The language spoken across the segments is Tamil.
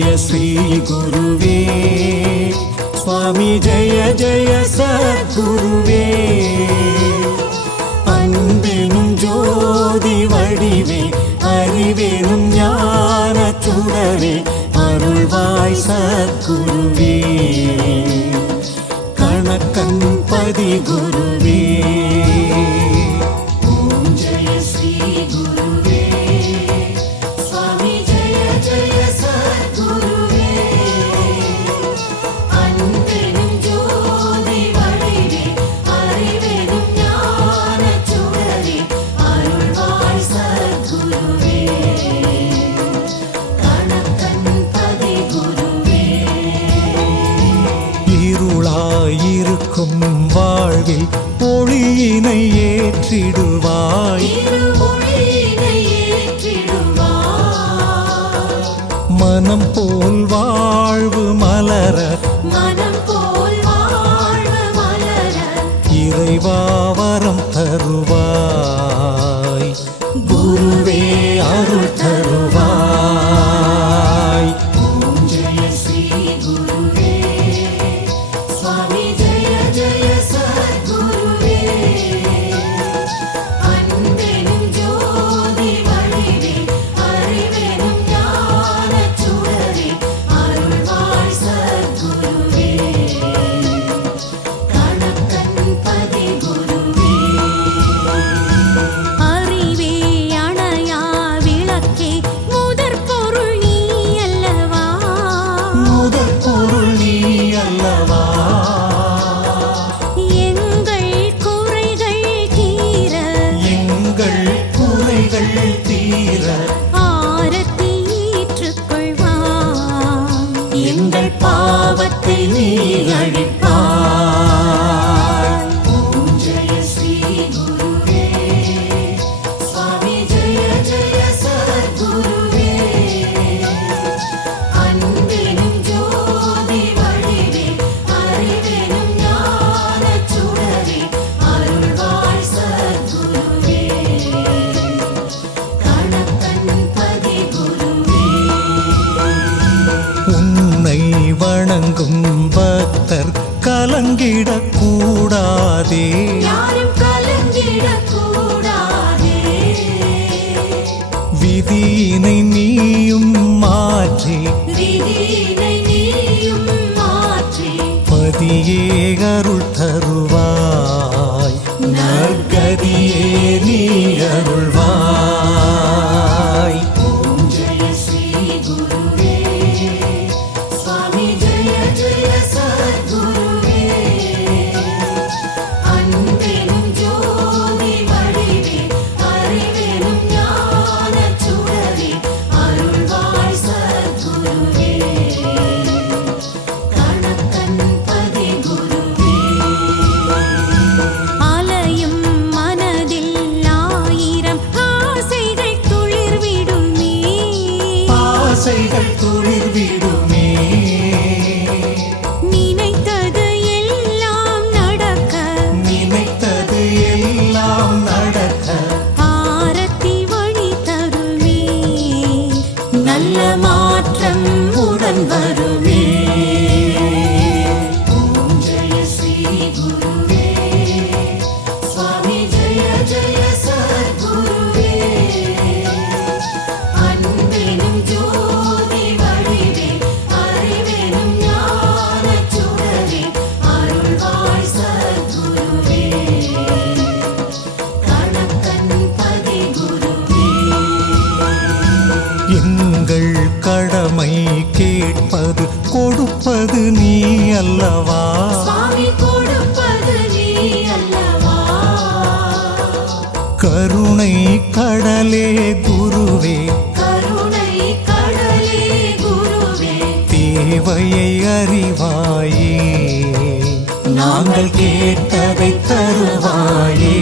ஜய ஸ்ரீ குருவே. சுவாமி ஜய ஜய சத்குருவே. அன்பெனும் ஜோதி வடிவே அறிவெனும் ஞான சுடரே அருள்வாய் சத்குருவே. கணக்கன் பதி குரு பொழியினை ஏற்றிடுவாய். கலங்கிடக்கூடாதே. விதியினை நீயும் மாற்றி. பதியே அருள் தருவாய். நற்கதியே நீ அருள்வாய். ஆசைகள் துளிர் விடுமே நினைத்தது எல்லாம் நடக்க. நினைத்தது எல்லாம் நடக்க. ஆரத்தி வழி தருமே. நல்ல மாற்றம் உடன் வரும். அல்லவா? கருணை கடலே குருவே. தேவையை அறிவாயே. நாங்கள் கேட்டதை தருவாயே.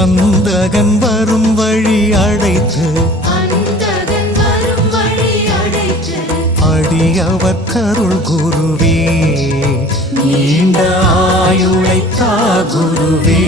அந்தகன் வரும் வழி அடைத்து அடியவர் கருள் குருவே. நீண்ட ஆயுளைத்தா குருவே.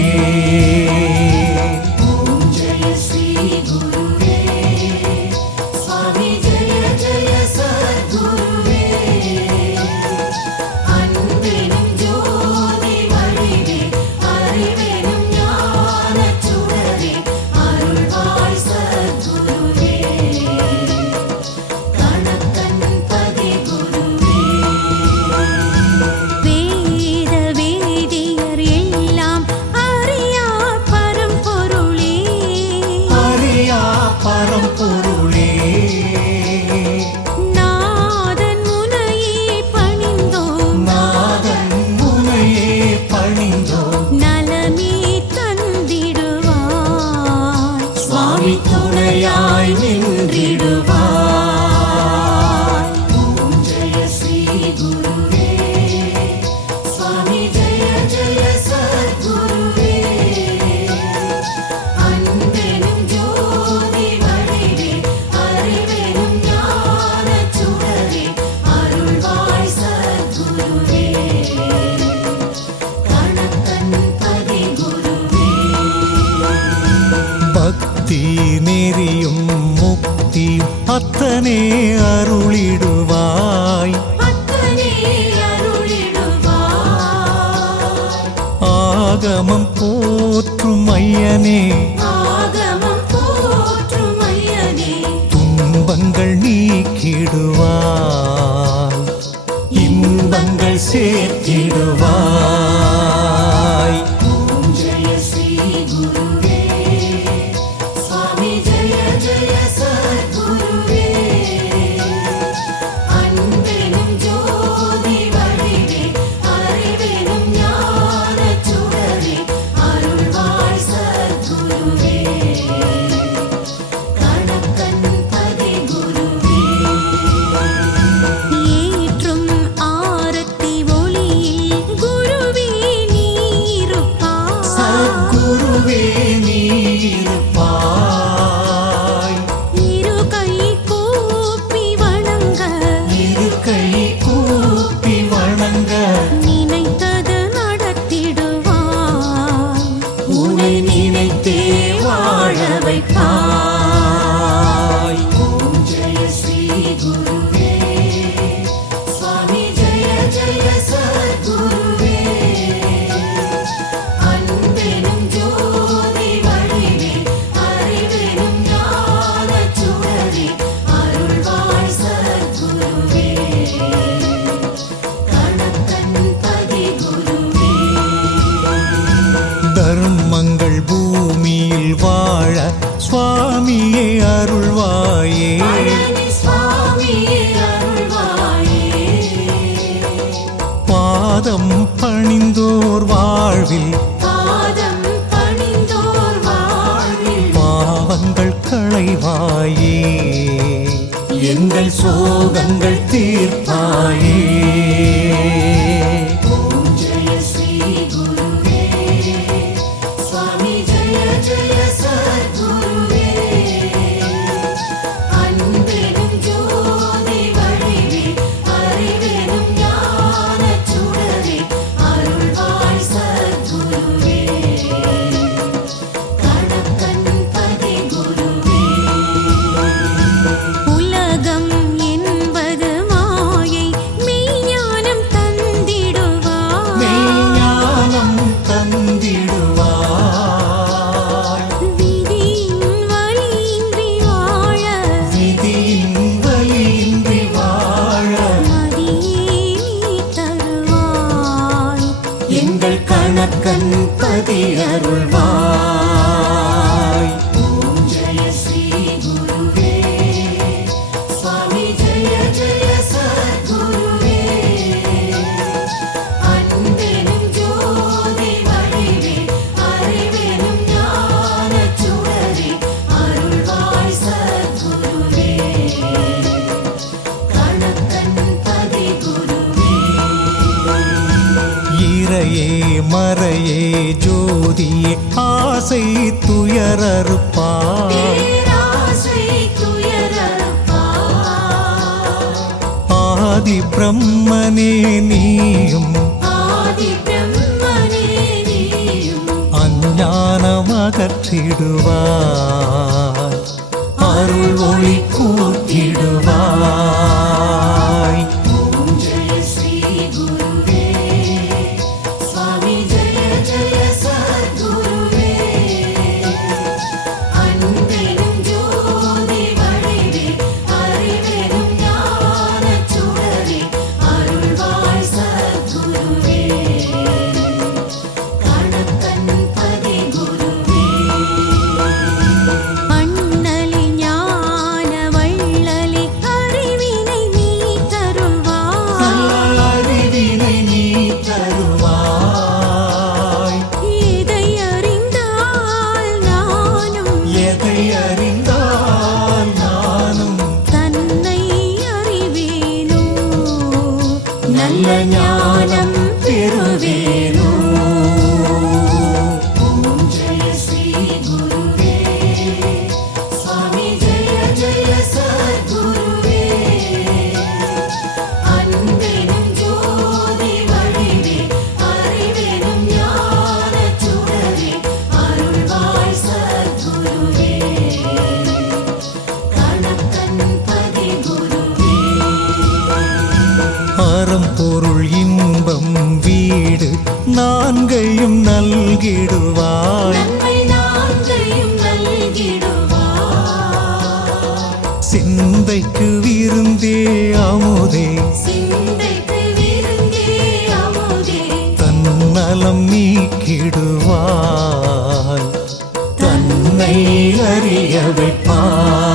ஆகமம் போற்றும் ஐயனே. துன்பங்கள் நீக்கிடுவார் இன்பங்கள் சேர்த்திடுவார் இருப்பார். பணிந்தோர் வாழ்வில் பாவங்கள் களைவாயே. எங்கள் சோகங்கள் தீர்ப்பாயே. ആദി ബ്രഹ്മനേ നീയും അജ്ഞാനമകറ്റിടുവാൻ അരുൾ ഒളി കൂട്ടിടുവാൻ சிந்தைக்கு விருந்தே அமுதே தன்னலம் நீக்கிடுவாய். தன்னை அறிய வைப்பான்